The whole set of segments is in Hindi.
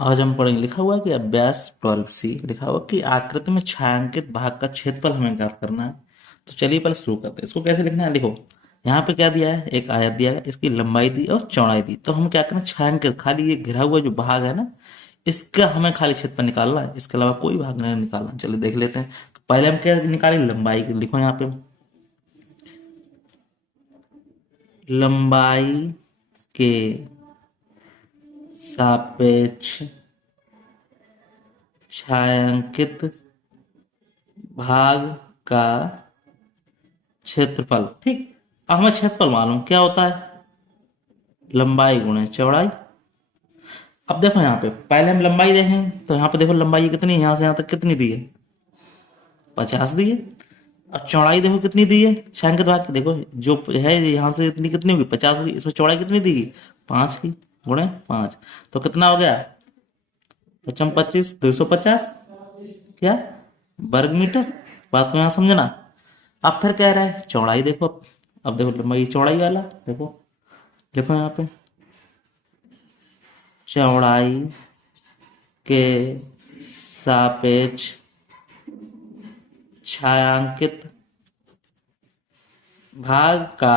आज हम पढ़ेंगे। लिखा हुआ है कि अभ्यास 12C लिखा हुआ कि आकृति में छायांकित भाग का क्षेत्रफल हमें ज्ञात करना है। तो चलिए पहले शुरू करते हैं। इसको कैसे लिखना है, देखो यहाँ पे क्या दिया है, एक आयत दिया है, इसकी लंबाई दी और चौड़ाई दी। तो हम क्या करना है, छायांकित खाली ये घिरा हुआ जो भाग है ना, इसका हमें खाली क्षेत्रफल निकालना है, इसके अलावा कोई भाग नहीं निकालना। चलिए देख लेते हैं। तो पहले हम क्या निकालें, लंबाई। लिखो यहाँ पे लंबाई के सापेक्ष छायांकित भाग का क्षेत्रफल। ठीक, अब हमें क्षेत्रफल मालूम क्या होता है, लंबाई गुणे चौड़ाई। अब देखो यहाँ पे पहले हम लंबाई देखें तो यहाँ पे देखो लंबाई कितनी है, यहाँ से यहाँ तक कितनी दी है, 50 दी है। और चौड़ाई देखो कितनी दी है, छायांकित भाग की देखो जो है यहाँ से इतनी कितनी होगी, 50 होगी। इसमें चौड़ाई कितनी दी गई, 5 की, गुणे 5। तो कितना हो गया, 55 25 250 क्या वर्ग मीटर। बात को यहाँ समझना। अब फिर कह रहा है चौड़ाई देखो। अब देखो लंबाई चौड़ाई वाला देखो, देखो यहाँ पे चौड़ाई के सापेक्ष छायांकित भाग का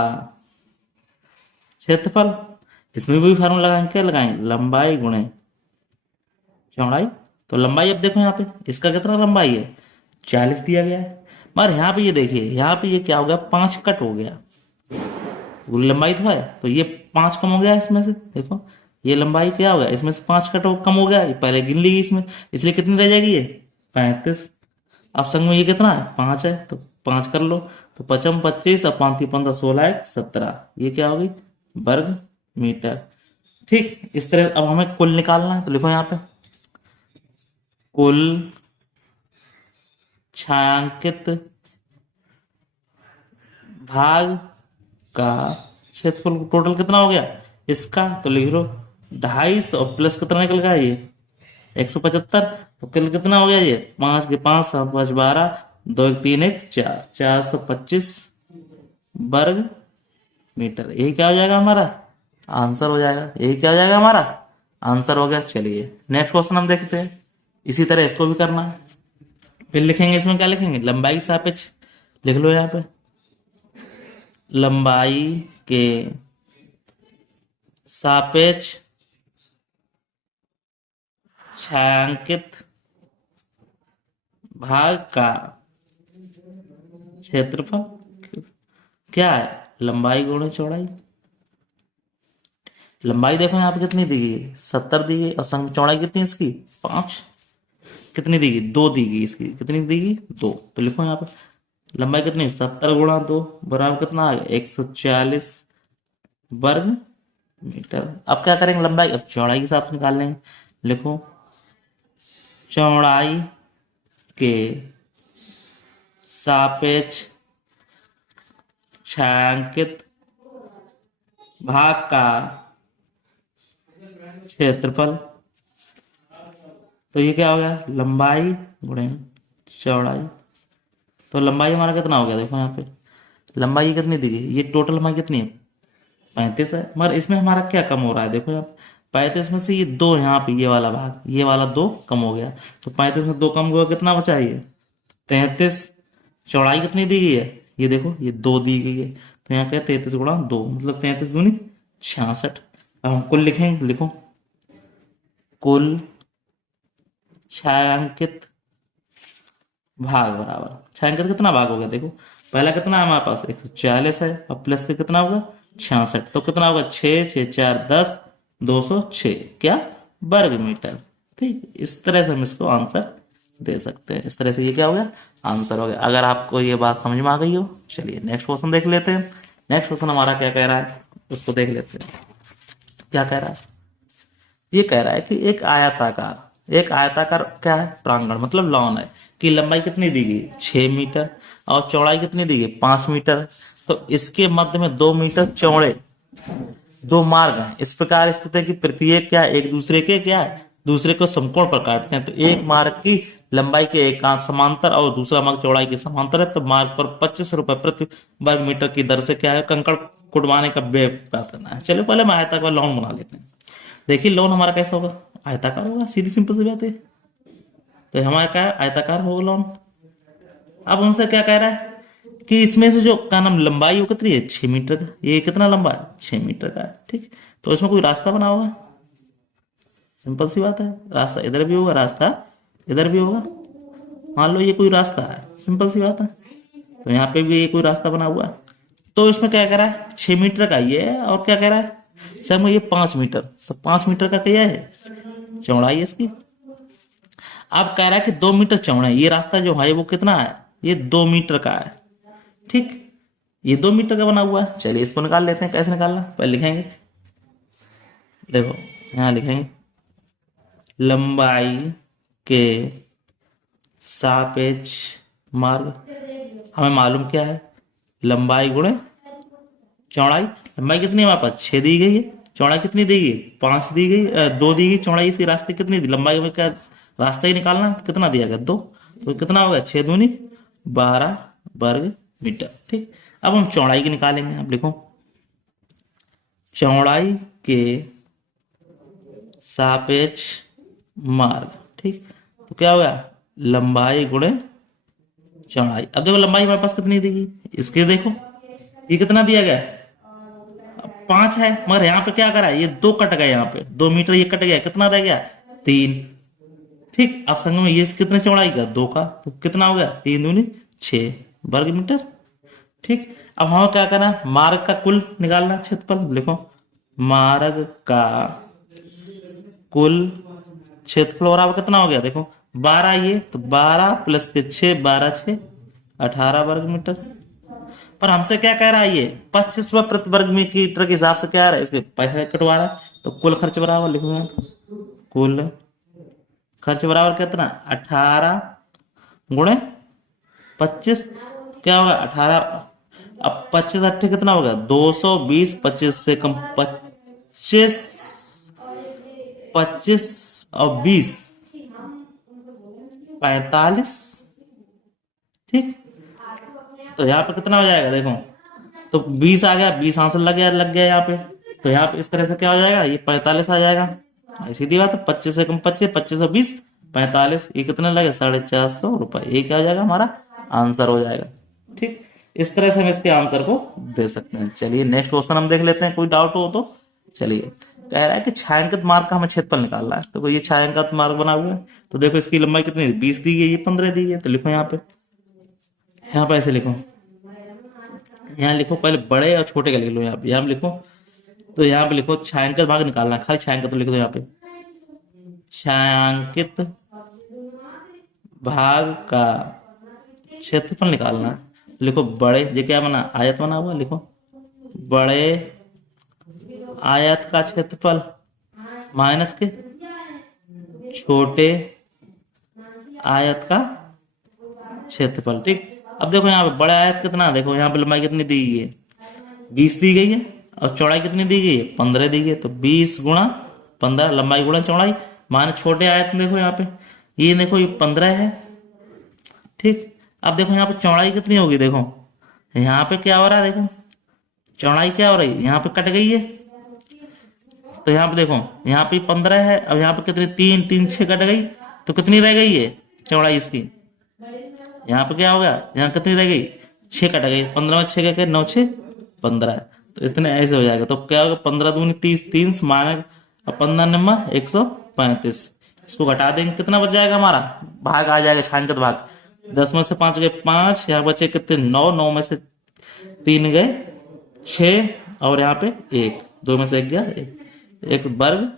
क्षेत्रफल। इसमें भी फार्मूला लगाएंगे, क्या लगाएंगे, लंबाई गुणे चौड़ाई। तो लंबाई अब देखो यहाँ पे इसका कितना लंबाई है, 40 दिया गया है। मगर यहाँ पे ये देखिए, यहाँ पे ये क्या हो गया, 5 कट हो गया। पूरी लंबाई तो है, तो ये 5 कम हो गया इसमें से। देखो ये लंबाई क्या हो गया, इसमें से 5 कट हो कम हो गया, ये पहले गिन ली इसमें, इसलिए कितनी रह जाएगी ये 35। अब संग में ये कितना है, 5 है, तो 5 कर लो। तो 55 25 और 5 15 16 1 17, ये क्या होगी, वर्ग मीटर। ठीक, इस तरह अब हमें कुल निकालना है। तो लिखो यहाँ पे कुल छायांकित भाग का क्षेत्रफल टोटल कितना हो गया इसका। तो लिख लो 250 और प्लस कितना निकल गया ये 175। तो कल कितना हो गया ये, 5 के 5 7 5 12 2 1 3 1 4 425 वर्ग मीटर। यही क्या हो जाएगा हमारा आंसर हो जाएगा, यही क्या हो जाएगा हमारा आंसर हो गया। चलिए नेक्स्ट क्वेश्चन हम देखते हैं। इसी तरह इसको भी करना है। फिर लिखेंगे, इसमें क्या लिखेंगे, लंबाई के सापेक्ष। लिख लो यहाँ पे लंबाई के सापेक्ष छायांकित भाग का क्षेत्रफल क्या है, लंबाई गुणे चौड़ाई। लंबाई देखो यहाँ पे कितनी दी गई है, 70 दी गई, और संग में चौड़ाई कितनी है इसकी, 5। कितनी दी गई, 2 दी गई, इसकी कितनी दी गई, 2। तो लिखो यहाँ पे लंबाई कितनी, 70 गुणा 2 बराबर कितना आ गया, 140 वर्ग मीटर। अब क्या करेंगे, लंबाई अब चौड़ाई के हिसाब से निकाल लेंगे। लिखो चौड़ाई के सापेक्ष छायांकित भाग का क्षेत्रफल। तो ये क्या हो गया, लंबाई गुणे चौड़ाई। तो लंबाई हमारा कितना हो गया, देखो यहाँ पे लंबाई कितनी दी गई, ये टोटल हमारी कितनी है 35 है। मगर इसमें हमारा क्या कम हो रहा है, देखो यहाँ 35 में से ये 2 यहाँ पे ये वाला भाग, ये वाला 2 कम हो गया। तो 35 में 2 कम हुआ, कितना बचा ये 33। चौड़ाई कितनी दी गई है, ये देखो ये 2 दी गई है। तो यहाँ क्या 33 गुणा 2 मतलब 33 दूनी 66। अब हम कुल लिखेंगे, लिखो कुल छायांकित भाग बराबर, छायांकित कितना भाग हो गया, देखो पहला कितना है हमारे पास 140 है, और प्लस के कितना होगा 66। तो कितना होगा 6 6 4 10 206 क्या वर्ग मीटर। ठीक, इस तरह से हम इसको आंसर दे सकते हैं। इस तरह से ये क्या हो गया, आंसर हो गया। अगर आपको ये बात समझ में आ गई हो, चलिए नेक्स्ट क्वेश्चन देख लेते हैं। नेक्स्ट क्वेश्चन हमारा क्या कह रहा है, उसको देख लेते हैं। क्या कह रहा है, ये कह रहा है कि एक आयताकार क्या है, प्रांगण मतलब लॉन है, कि लंबाई कितनी दी गई 6 मीटर और चौड़ाई कितनी दी गई 5 मीटर। तो इसके मध्य में 2 मीटर चौड़े 2 मार्ग हैं। इस प्रकार स्थित है कि प्रत्येक क्या एक दूसरे के क्या है, दूसरे को समकोण पर काटते हैं। तो एक मार्ग की लंबाई के एकांश समांतर और दूसरा मार्ग चौड़ाई के समांतर है। तो मार्ग पर 25 रुपए प्रति वर्ग मीटर की दर से क्या है, कंकड़ कुड़वाने का व्यय प्राप्त करना है। चलो पहले हम आयताकार लॉन बना लेते हैं। देखिए लोन हमारा कैसा होगा, आयताकार होगा, सीधी सिंपल सी बात है। तो हमारा क्या है, आयताकार होगा लॉन। अब उनसे क्या कह रहा है कि इसमें से जो का नाम लंबाई वो कितनी है, 6 मीटर का। ये कितना लंबा है, 6 मीटर का है। ठीक, तो इसमें कोई रास्ता बना होगा, सिंपल सी बात है। रास्ता इधर भी होगा, रास्ता इधर भी होगा। मान लो ये कोई रास्ता है, सिंपल सी बात है। तो यहाँ पे भी ये कोई रास्ता बना हुआ है। तो इसमें क्या कह रहा है, 6 मीटर का ये है, और क्या कह रहा है सर ये 5 मीटर। तो 5 मीटर का क्या है, चौड़ाई है इसकी। अब कह रहा है कि 2 मीटर चौड़ाई, ये रास्ता जो है वो कितना है, ये 2 मीटर का है। ठीक, ये 2 मीटर का बना हुआ है। चलिए इसको निकाल लेते हैं, कैसे निकालना, पहले लिखेंगे। देखो यहाँ लिखेंगे लंबाई के सापेक्ष मार्ग। हमें मालूम क्या है, लंबाई गुणे चौड़ाई। लंबाई कितनी है हमारे पास, 6 दी गई है। चौड़ाई कितनी दी गई, 5 दी गई, 2 दी गई। चौड़ाई इसकी रास्ते कितनी दी, लंबाई में क्या रास्ता ही निकालना, कितना दिया गया 2। तो कितना होगा, 6 दूनी 12 वर्ग मीटर। ठीक, अब हम चौड़ाई की निकालेंगे। अब लिखो चौड़ाई के सापेक्ष मार्ग। ठीक, तो क्या होगा, लंबाई गुणे चौड़ाई। अब देखो लंबाई हमारे पास कितनी दी गई, इसके देखो ये कितना दिया गया, 5 है। मगर यहाँ पे क्या करा है, ये 2 कट गए, यहाँ पे 2 मीटर ये कट गया, कितना रह गया, 3। ठीक, अब संग में ये कितने चौड़ाई का, 2 का, तो कितना हो गया, 3 दूनी 6 वर्ग मीटर। ठीक, अब हमें क्या करना है, मार्ग का कुल निकालना, क्षेत्रफल। लिखो मार्ग का कुल क्षेत्रफल बराबर कितना हो गया, देखो 12, ये तो 12 प्लस के 6, 12 6 18 वर्ग मीटर। पर हमसे क्या कह रहा है, ये 25 प्रति वर्ग मीटर के हिसाब से क्या आ रहा है, इसके पैसे कटवा रहा है। तो कुल खर्च बराबर लिखो यहाँ, कुल खर्च बराबर कितना, 18 गुणे 25, क्या होगा 18। अब 25 अट्ठे कितना होगा, 220। 25 से कम 25, 25 और 20 45। ठीक, तो यहाँ पे कितना हो जाएगा, देखो तो 20 आ गया, 20 आंसर लग गया यहाँ पे। तो यहाँ पे इस तरह से क्या हो जाएगा, ये 45 आ जाएगा। सीधी बात है, 25 से कम 25, 25 और 20 45, ये कितने लगे, 450 रुपए। ये क्या हो जाएगा, हमारा आंसर हो जाएगा। ठीक, इस तरह से हम इसके आंसर को दे सकते हैं। चलिए नेक्स्ट क्वेश्चन हम देख लेते हैं, कोई डाउट हो तो। चलिए कह रहा है कि छायांकित मार्ग का हमें क्षेत्रफल निकालना है। तो ये छायांकित मार्ग बना हुआ है, तो देखो इसकी लंबाई कितनी है, 20 दी गई, ये 15 दी गई। तो लिखो यहाँ पे ऐसे लिखो, यहाँ लिखो पहले बड़े और छोटे का लिख लो। यहाँ पे लिखो, तो यहाँ पे लिखो छायांकित भाग निकालना, खाली छायांकित तो लिख दो यहाँ पे, छायांकित भाग का क्षेत्रफल निकालना। तो लिखो बड़े, ये क्या बना, आयत बना हुआ, लिखो बड़े आयत का क्षेत्रफल माइनस के छोटे आयत का क्षेत्रफल। ठीक, अब देखो यहाँ पे बड़े आयत कितना, देखो यहाँ पे लंबाई कितनी दी गई है, 20 दी गई है, और चौड़ाई कितनी दी गई है, 15 दी गई है। तो 20 गुणा 15, लंबाई गुणा चौड़ाई। मान छोटे आयत में देखो यहाँ पे, ये देखो ये 15 है। ठीक, अब देखो यहाँ पे चौड़ाई कितनी होगी, देखो यहाँ पे क्या हो रहा है, देखो चौड़ाई क्या हो रही है, यहाँ पे कट गई है। तो यहाँ पे देखो, यहाँ पे 15 है, अब यहाँ पे कितनी, 3 3 6 कट गई, तो कितनी रह गई है चौड़ाई इसकी। यहाँ पे क्या हो गया, यहाँ कितनी रह गई, 6 कट गई, 15 में 6 के 9 6 15। तो इतने ऐसे हो जाएगा। तो क्या होगा, 15 दूनी 30, 3 माइनस 15 नम्मा 135। इसको घटा देंगे, कितना बच जाएगा हमारा, भाग आ जाएगा, छायांकित भाग। 10 में से 5 गए 5, यहाँ बचे कितने 9, 9 में से 3 गए 6, और यहाँ पे 1, 2 में से 1 गया 1 वर्ग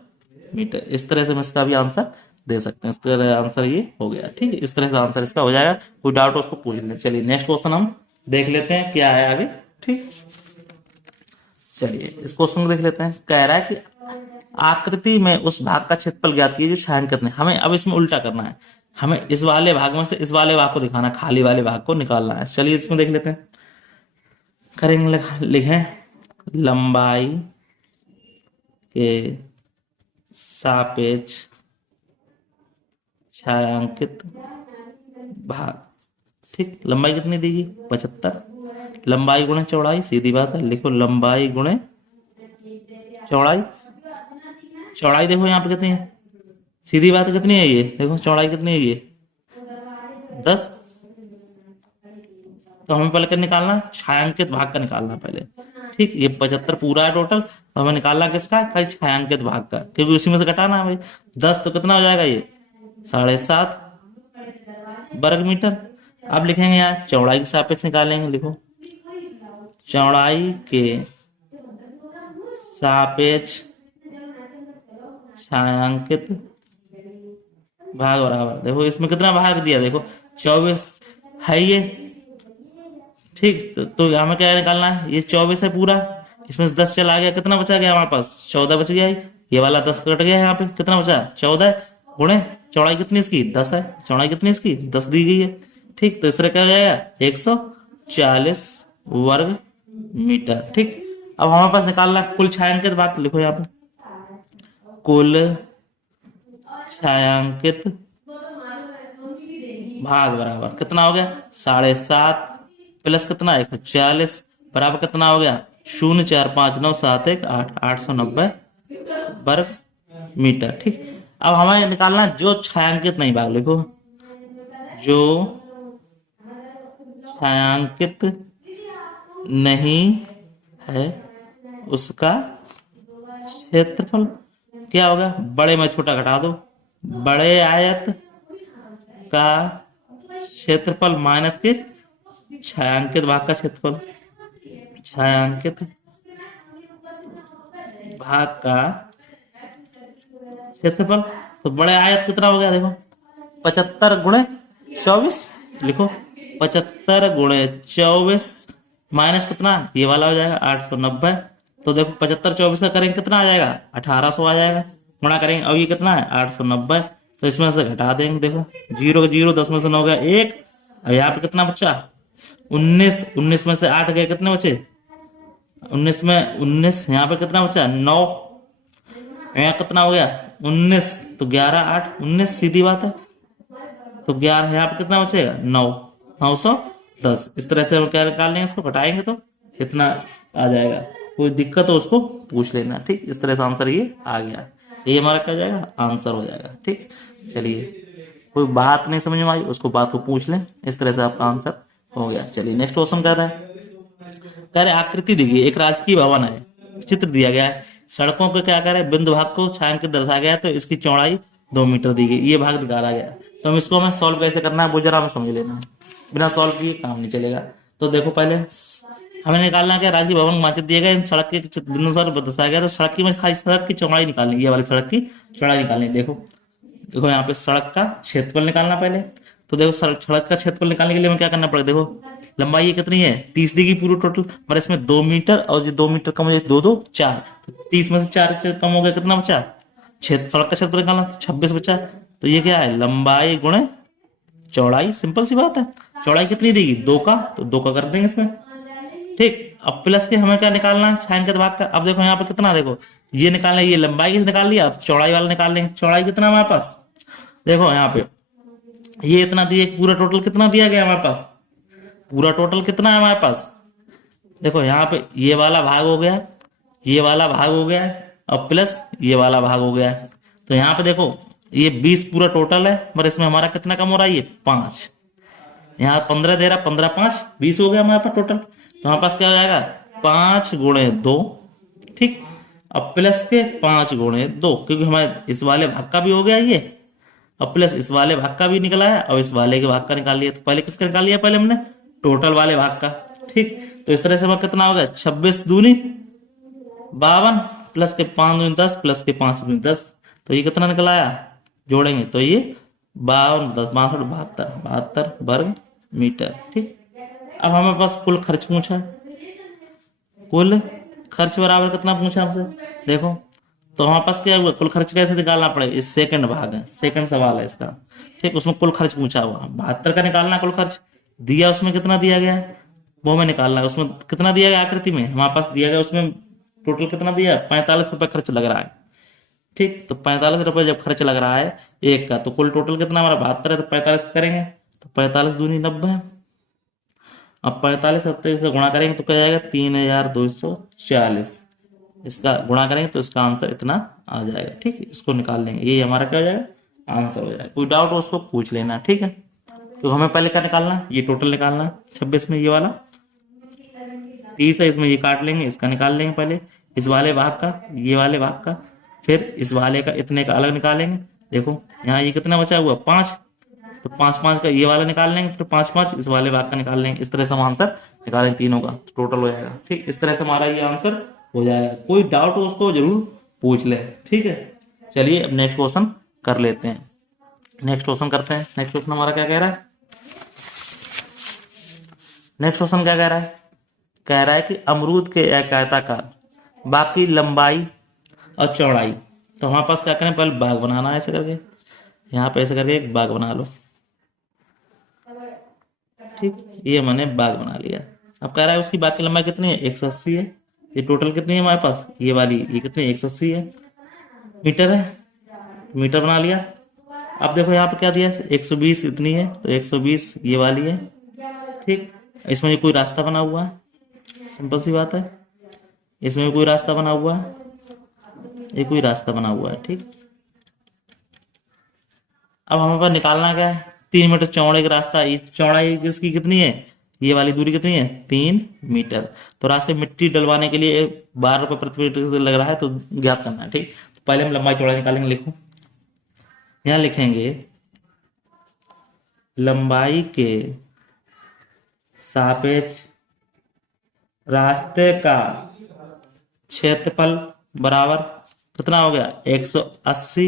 मीटर। इस तरह से हम इसका भी आंसर दे सकते हैं। इस तरह आंसर ये हो गया। ठीक है, इस तरह से आंसर इसका हो जाएगा। कोई डाउट हो उसको पूछ लें। चलिए नेक्स्ट क्वेश्चन हम देख लेते हैं क्या है आगे। ठीक, चलिए इस क्वेश्चन को देख लेते हैं। कह रहा है कि आकृति में उस भाग का क्षेत्रफल ज्ञात कीजिए जो छायांकित है। हमें अब इसमें उल्टा करना है, हमें इस वाले भाग में से इस वाले भाग को दिखाना, खाली वाले भाग को निकालना है। चलिए इसमें देख लेते हैं, करेंगे, लिखें लंबाई के सापेक्ष छायांकित भाग। ठीक, लंबाई कितनी देगी, 75। लंबाई गुणे चौड़ाई, सीधी बात है, लिखो लंबाई गुणे चौड़ाई। चौड़ाई देखो यहाँ पे कितनी है, सीधी बात कितनी है ये, देखो चौड़ाई कितनी है ये 10। तो हमें पहले क्या निकालना, छायांकित भाग का निकालना पहले। ठीक, ये 75 पूरा है टोटल, तो हमें निकालना किसका, कई छायांकित भाग का, क्योंकि उसी में से घटाना है भाई। 10 तो कितना हो जाएगा ये 7.5 वर्ग मीटर। अब लिखेंगे यहाँ चौड़ाई के सापेक्ष निकालेंगे, लिखो चौड़ाई के सापेक्ष छायांकित भाग बराबर, देखो इसमें कितना भाग दिया, देखो 24 है ये। ठीक, तो हमें क्या निकालना है, ये 24 है पूरा, इसमें से 10 चला गया, कितना बचा गया हमारे पास 14 बच गया है। ये वाला 10 कट गया है, यहाँ पे कितना बचा 14 गुणे चौड़ाई कितनी इसकी 10 है, चौड़ाई कितनी इसकी 10 दी गई है। ठीक, तो इस तरह क्या हो जाएगा 140 वर्ग मीटर। ठीक, अब हमारे पास निकालना कुल छायांकित भाग, लिखो यहाँ पे कुल छायांकित भाग बराबर कितना हो गया 7.5 प्लस कितना 140 बराबर कितना हो गया 0,45971 890 वर्ग मीटर। ठीक, अब हमें निकालना जो छायांकित नहीं भाग, लिखो जो छायांकित नहीं है उसका क्षेत्रफल। क्या होगा, बड़े में छोटा घटा दो, बड़े आयत का क्षेत्रफल माइनस के छायांकित भाग का क्षेत्रफल, छायांकित भाग का क्षेत्रफल। तो बड़े आयत कितना हो गया, देखो 75 गुणे 24, लिखो 75 गुणे 24 माइनस कितना ये वाला हो जाएगा 890। तो देखो 75 24 का करेंगे कितना आ जाएगा 1800 आ जाएगा, गुणा करेंगे अब ये कितना है 890, तो इसमें से घटा देंगे, देखो 0 का 0 10 में से 9 गया 1, अब यहाँ पे कितना बचा 19, 19 में से 8 गए कितने बचे 19 में 19, यहाँ पे कितना बचा 9, यहाँ कितना हो गया 19, तो 11 8 19 सीधी बात है। तो 11 यहाँ पे कितना बचेगा 9, 910। इस तरह से हम क्या निकाल लेंगे, इसको घटाएंगे तो कितना आ जाएगा, कोई दिक्कत हो उसको पूछ लेना। ठीक, इस तरह से आंसर ये आ गया, ये हमारा क्या हो जाएगा आंसर हो जाएगा। ठीक, चलिए कोई बात नहीं समझ में आई उसको बात को पूछ लें, इस तरह से आपका आंसर हो गया। चलिए नेक्स्ट क्वेश्चन कह रहे हैं, कह रहे आकृति दी गई, एक राजकीय भवन है, चित्र दिया गया है, सड़कों पे क्या करे बिंदु भाग को छायांकित दर्शाया गया है, तो इसकी चौड़ाई 2 मीटर दी गई, ये भाग निकाला गया। तो हम इसको हमें सॉल्व कैसे करना है वो जरा हमें समझ लेना है, बिना सॉल्व किए काम नहीं चलेगा। तो देखो पहले हमें निकालना क्या, राजकीय भवन मानचित्र दिया गया, सड़क के बिंदु पर दर्शाया गया, तो सड़क की खाली सड़क की चौड़ाई निकालनी, ये वाली सड़क की चौड़ाई निकालनी। देखो देखो यहाँ पे सड़क का क्षेत्रफल निकालना पहले, तो देखो सड़क का क्षेत्रफल निकालने के लिए हमें क्या करना पड़ेगा, देखो लंबाई ये कितनी है 30 दी गई पूरी टोटल, पर इसमें 2 मीटर और ये 2 मीटर कम हो जाए 2 2 4, तो 30 में से 4 कम हो गया, कितना बचा क्षेत्र, सड़क का क्षेत्रफल निकालना तो 26 बचा। तो ये क्या है लंबाई गुणे चौड़ाई, सिंपल सी बात है, चौड़ाई कितनी देगी 2 का, तो 2 का कर देंगे इसमें। ठीक, अब प्लस के हमें क्या निकालना है छायांकित भाग का। अब देखो यहाँ पे कितना, देखो ये निकालना है, ये लंबाई की निकाल लिया, अब चौड़ाई वाला निकाल लेंगे। चौड़ाई कितना हमारे पास, देखो यहाँ पे ये इतना दिया, पूरा टोटल कितना दिया गया हमारे पास, पूरा टोटल कितना है हमारे पास, देखो यहाँ पे ये वाला भाग हो गया, ये वाला भाग हो गया और प्लस ये वाला भाग हो गया। तो यहाँ पे देखो ये 20 पूरा टोटल है, पर इसमें हमारा कितना कम हो रहा है, ये 5, यहाँ 15 दे रहा, 15 5 20 हो गया हमारे पास टोटल। तो हमारे पास क्या हो जाएगा 5 गुणे 2, ठीक, अब प्लस के 5 गुणे 2, क्योंकि हमारे इस वाले भाग का भी हो गया ये, अब प्लस इस वाले भाग का भी निकला है और इस वाले के भाग का निकाल लिया। तो पहले किसका निकाल लिया, पहले हमने टोटल वाले भाग का। ठीक, तो इस तरह से हमारा कितना होगा 26 दूनी 52 प्लस के 5 दूनी 10 प्लस के 5 दूनी 10, तो ये कितना निकल आया, जोड़ेंगे तो ये 52 10 62 72 वर्ग मीटर। ठीक, अब हमारे पास कुल खर्च पूछा, कुल खर्च बराबर कितना पूछा हमसे, देखो तो हमारे पास क्या हुआ, कुल खर्च कैसे निकालना पड़ेगा, इस सेकंड भाग है, सेकंड सवाल है इसका। ठीक, उसमें कुल खर्च पूछा हुआ 72 का निकालना, कुल खर्च दिया उसमें कितना दिया गया वो हमें निकालना है। उसमें कितना दिया गया आकृति में हमारे पास दिया गया, उसमें टोटल कितना दिया 45 रुपए खर्च लग रहा है। ठीक, तो 45 रुपए जब खर्च लग रहा है एक का, तो कुल टोटल कितना हमारा 72 है, तो 45 करेंगे, तो 45 दूनी 90, अब 45 सत्तर का गुणा करेंगे तो क्या जाएगा 3240, इसका गुणा करेंगे तो इसका आंसर इतना आ जाएगा। ठीक, इसको निकाल लेंगे, ये हमारा क्या हो जाएगा आंसर हो जाएगा। कोई डाउट हो उसको पूछ लेना, ठीक है। तो हमें पहले क्या निकालना है, ये टोटल निकालना है 26 में ये वाला 30 है, इसमें ये काट लेंगे, इसका निकाल लेंगे पहले, इस वाले भाग का, ये वाले भाग का, फिर इस वाले का इतने का अलग निकालेंगे। देखो यहाँ ये कितना बचा हुआ 5, तो 5 5 का ये वाला निकाल लेंगे, फिर 5 5 इस वाले भाग का निकाल लेंगे। इस तरह से हम आंसर निकालेंगे तीनों का, टोटल हो जाएगा। ठीक, इस तरह से हमारा ये आंसर हो जाएगा। कोई डाउट हो उसको जरूर पूछ ले, ठीक है। चलिए अब नेक्स्ट क्वेश्चन कर लेते हैं। नेक्स्ट क्वेश्चन करते हैं। नेक्स्ट क्वेश्चन हमारा क्या कह रहा है, नेक्स्ट क्वेश्चन क्या कह रहा है, कह रहा है कि अमरूद के एक आयताकार बाकी लंबाई और चौड़ाई। तो हमारे पास क्या करें, पहले बाग बनाना है ऐसे करके, यहाँ पे ऐसे करके एक बाग बना लो। ठीक, ये मैंने बाग बना लिया। अब कह रहा है उसकी बाग की लंबाई कितनी है, 180 है। ये टोटल कितनी है हमारे पास, ये वाली ये कितनी है, 180 है। मीटर है, मीटर बना लिया। अब देखो यहाँ पे क्या दिया है, 120 इतनी है, तो 120 ये वाली है। ठीक, इसमें ये कोई रास्ता बना हुआ है, सिंपल सी बात है, इसमें कोई रास्ता बना हुआ है, ये कोई रास्ता बना हुआ है। ठीक, अब हमारे पास निकालना क्या है, 3 मीटर चौड़े का रास्ता, ये चौड़ाई इसकी कितनी है, ये वाली दूरी कितनी है, 3 मीटर। तो रास्ते में मिट्टी डलवाने के लिए 12 रुपये प्रति मीटर से लग रहा है, तो ज्ञात करना है। ठीक, तो पहले हम लंबाई चौड़ाई निकालेंगे। लिखो, यहाँ लिखेंगे लंबाई के सापेक्ष रास्ते का क्षेत्रफल बराबर कितना हो गया, 180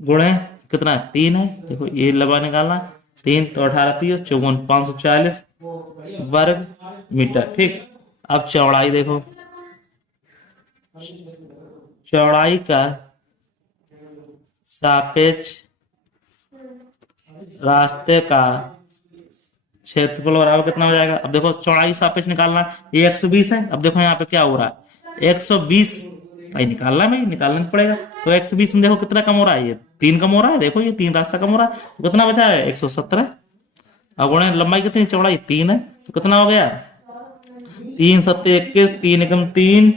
गुणे कितना 3 है। देखो ये लंबा निकालना, 3 तो 18 3 54 540 वर्ग मीटर। ठीक, अब चौड़ाई देखो, चौड़ाई का सापेक्ष रास्ते का क्षेत्रफल बराबर कितना हो जाएगा। अब देखो चौड़ाई सापेक्ष निकालना, ये 120 है। अब देखो यहाँ पे क्या हो रहा है, 120 भाई निकालना है, निकालना तो पड़ेगा। तो 120 में देखो कितना कम हो रहा है, ये 3 कम हो रहा है। देखो ये 3 रास्ता कम हो रहा है, तो कितना बचा है, 117। अब गुणे लंबाई कितनी, चौड़ाई 3 है, तो कितना हो गया, 3 7 21, 3 एकम 3,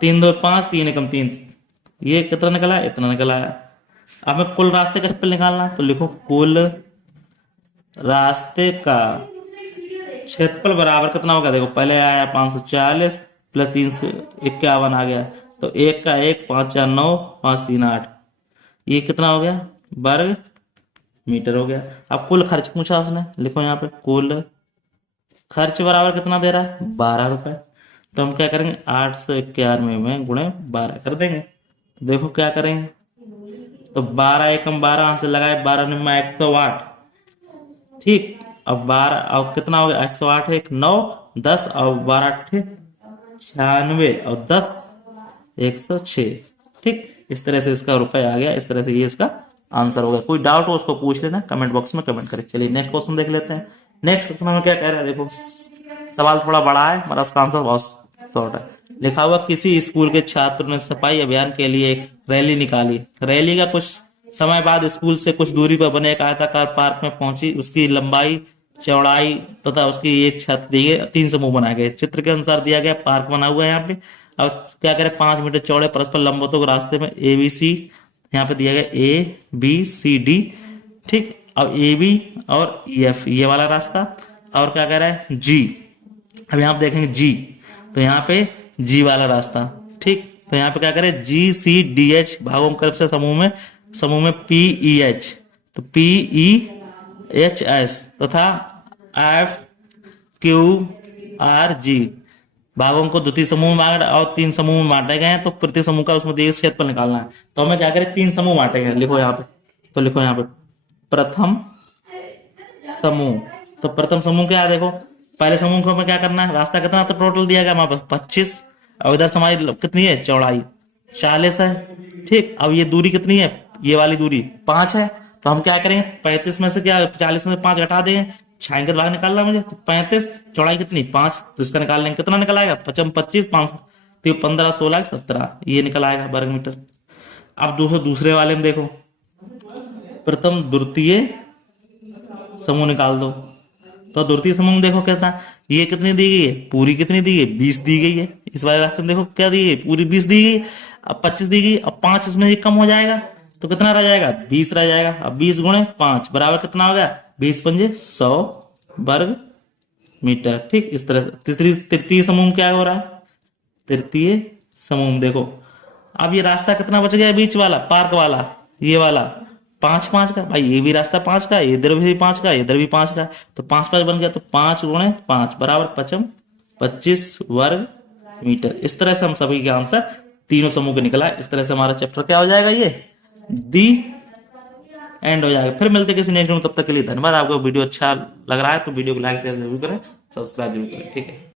3 2 5, 3 एकम 3, ये कितना निकला है, इतना निकला है। अब हमें कुल रास्ते का क्षेत्रफल निकालना, तो लिखो कुल रास्ते का क्षेत्रफल बराबर कितना होगा। देखो पहले आया 540 प्लस 351 आ गया, तो 1 का 1, 5 4 9, 5 3 8, ये कितना हो गया, वर्ग मीटर हो गया। अब कुल खर्च पूछा उसने, लिखो यहाँ पे कुल खर्च बराबर कितना दे रहा है, 12 रुपए। तो हम क्या करेंगे, 891 में गुणे 12 कर देंगे। देखो क्या करेंगे, तो 12 एकम 12 यहाँ से लगाए, 12 निम्मा 108। ठीक, अब 12 अब कितना हो गया, 108 है 9 10 और 12 96 और 10 106। ठीक, इस तरह से इसका रुपए आ गया, इस तरह से ये इसका आंसर हो गया। कोई डाउट हो उसको पूछ लेना, कमेंट बॉक्स में कमेंट करें। चलिए नेक्स्ट क्वेश्चन देख लेते हैं। नेक्स्ट क्वेश्चन हमें क्या कह रहा है, देखो सवाल थोड़ा बड़ा है मगर उसका आंसर बहुत शॉर्ट है। लिखा हुआ किसी स्कूल के छात्र ने सफाई अभियान के लिए एक रैली निकाली। रैली का कुछ समय बाद स्कूल से कुछ दूरी पर बने एक आयताकार पार्क में पहुंची। उसकी लंबाई चौड़ाई तथा उसकी एक छत दी गई, 3 समूह बनाए गए। चित्र के अनुसार दिया गया पार्क बना हुआ है यहाँ पे। अब क्या करें, 5 मीटर चौड़े परस्पर लंबवतों के रास्ते में ABC यहाँ पे दिया गया ABCD। ठीक, अब AB और EF ये वाला रास्ता, और क्या कह रहा है G। अब यहाँ पे देखेंगे G, तो यहाँ पे G वाला रास्ता। ठीक, तो यहाँ पे क्या करें, GCDH भागों की तरफ से समूह में PEH, तो PEHS तथा FQRG भागों को द्वितीय समूह में और 3 समूह में बांटे गए हैं। तो प्रत्येक समूह का उसमें दिए क्षेत्रफल निकालना है। तो हमें क्या करें, 3 समूह बांटे गए। लिखो यहाँ पे, तो लिखो यहाँ पे प्रथम समूह। तो प्रथम समूह क्या है, देखो पहले समूह को हमें क्या करना है, रास्ता कितना, तो टोटल दिया गया हमारे पास 25, और इधर से हमारी कितनी है, चौड़ाई 40 है। ठीक, अब ये दूरी कितनी है, ये वाली दूरी 5 है। तो हम क्या करेंगे, 35 में से क्या 40 में से 5 घटा देंगे, छाएंगे, भाग निकालना मुझे। तो 35 चौड़ाई कितनी 5, तो इसका निकाल लेंगे, कितना निकल आएगा, 25 5 15 16 17, ये निकल आएगा वर्ग मीटर। अब दूसरे वाले में देखो, प्रथम द्वितीय समूह निकाल दो। तो द्वितीय समूह में देखो कितना, ये कितनी दी गई है, पूरी कितनी दी गई, 20 दी गई है। इस वाले रास्ते में देखो क्या दी गई, पूरी 20 दी गई। अब 25 दी गई, अब 5 इसमें ये कम हो जाएगा, तो कितना रह जाएगा, 20 रह जाएगा। अब 20 गुणे 5 बराबर कितना हो गया, 20 पंजे 100 वर्ग मीटर। ठीक, इस तरह से तृतीय समूह में क्या हो रहा है, तृतीय समूह में देखो अब ये रास्ता कितना बच गया, बीच वाला पार्क वाला, ये वाला 5 5 का, भाई ये भी रास्ता 5 का, इधर भी 5 का, इधर भी 5 का, तो 5 5 बन गया। तो 5 गुणे 5 बराबर 25 वर्ग मीटर। इस तरह से हम सभी के आंसर तीनों समूह के निकला है। इस तरह से हमारा चैप्टर क्या हो जाएगा, ये दी एंड हो जाएगा। फिर मिलते किसी नेक्स्ट में, तब तक के लिए धन्यवाद। आपको वीडियो अच्छा लग रहा है तो वीडियो को लाइक शेयर जरूर करें, सब्सक्राइब जरूर करें। ठीक है।